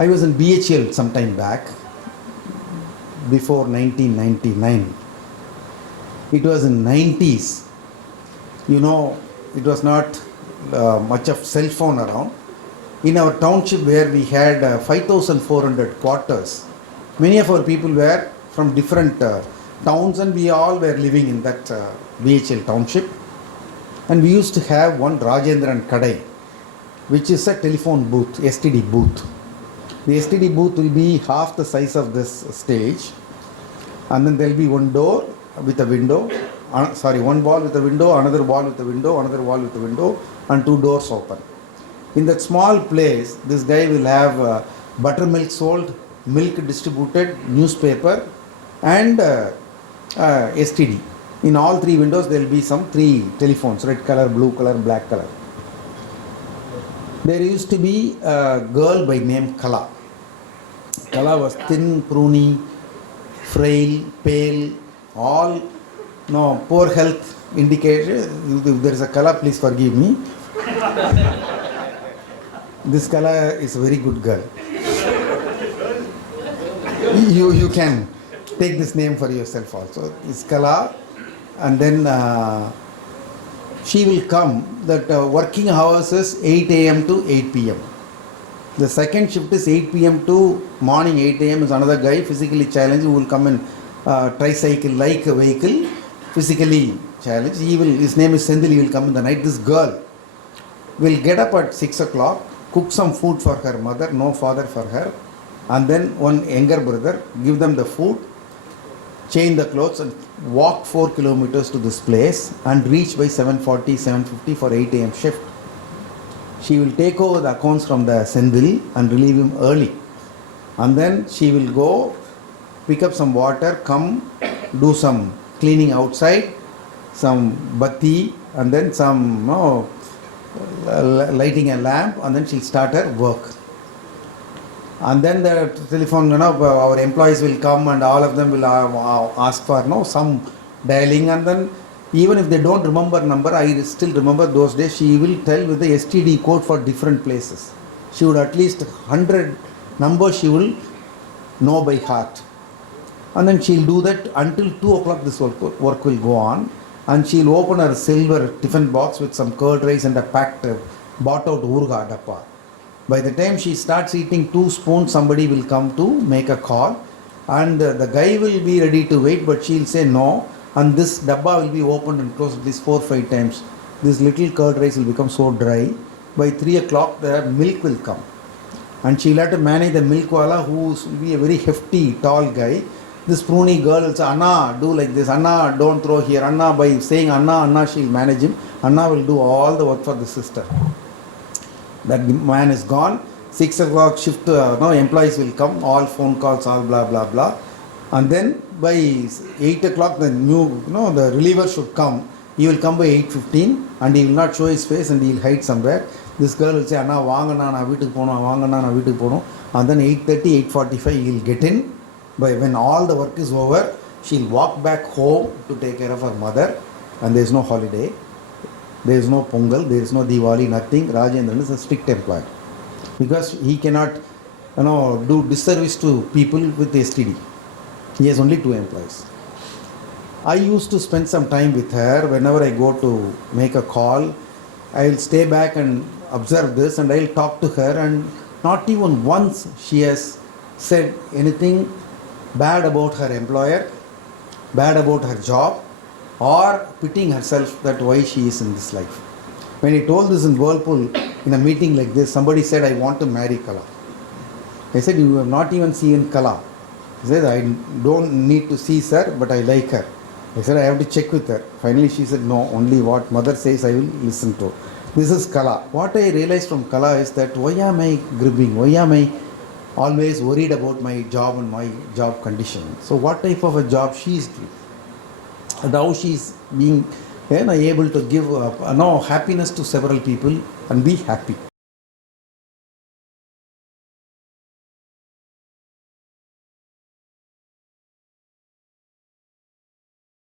I was in BHL some time back, before 1999. It was in 90s. You know, it was not much of cell phone around. In our township where we had 5,400 quarters, many of our people were from different towns, and we all were living in that BHL township. And we used to have one Rajendran Kadai, which is a telephone booth, STD booth. The STD booth will be half the size of this stage, and then there will be one door with a window, one wall with a window, another wall with a window, another wall with a window, and two doors open. In that small place, this guy will have buttermilk sold, milk distributed, newspaper, and STD. In all three windows, there will be some three telephones: red color, blue color, black color. There used to be a girl by name Kala. Kala was thin, pruny, frail, pale, all poor health indicator. If there is a Kala, please forgive me. This Kala is a very good girl. You can take this name for yourself also. This Kala, and then she will come. That working hours is 8 a.m. to 8 p.m. The second shift is 8 p.m. to morning 8 a.m. is another guy, physically challenged, who will come in tricycle-like a vehicle, physically challenged. His name is Sendil, he will come in the night. This girl will get up at 6 o'clock, cook some food for her mother, no father for her, and then one younger brother, give them the food, change the clothes, and walk 4 kilometers to this place and reach by 7:40, 7:50 for 8 a.m. shift. She will take over the accounts from the Sendil and relieve him early. And then she will go pick up some water, come do some cleaning outside, some batti, and then some lighting a lamp, and then she'll start her work. And then the telephone, our employees will come, and all of them will ask for some dialing, and then even if they don't remember number, I still remember those days, she will tell with the STD code for different places. She would at least 100 numbers she will know by heart. And then she'll do that until 2 o'clock. This work will go on, and she'll open her silver tiffin box with some curd rice and a packed bought out urga dappa. By the time she starts eating 2 spoons, somebody will come to make a call, and the guy will be ready to wait, but she'll say no, and this dabba will be opened and closed at least 4-5 times. This little curd rice will become so dry. By 3 o'clock, the milk will come, and she'll have to manage the milk wala, who will be a very hefty, tall guy. This pruny girl will say, Anna, do like this, Anna, don't throw here, Anna. By saying Anna, she'll manage him. Anna will do all the work for the sister. That man is gone. 6 o'clock shift, employees will come, all phone calls, all blah, blah, blah. And then by 8 o'clock, the the reliever should come. He will come by 8:15, and he will not show his face, and he will hide somewhere. This girl will say, Anna, vaangana, na veetukku ponom, vaangana, na veetukku ponom. And then 8:30, 8:45, he will get in. By when all the work is over, she'll walk back home to take care of her mother, and there is no holiday. There is no Pongal, there is no Diwali, nothing. Rajendran is a strict employee, because he cannot do disservice to people with STD. He has only 2 employees. I used to spend some time with her. Whenever I go to make a call, I will stay back and observe this, and I will talk to her, and not even once she has said anything bad about her employer, bad about her job, or pitying herself that why she is in this life. When I told this in Whirlpool, in a meeting like this, somebody said, I want to marry Kala. I said, you have not even seen Kala. He said, I don't need to see sir, but I like her. I said, I have to check with her. Finally she said, no, only what mother says I will listen to. This is Kala. What I realized from Kala is that why am I grieving? Why am I always worried about my job and my job condition? So what type of a job she is doing? And how she is being able to give happiness to several people and be happy.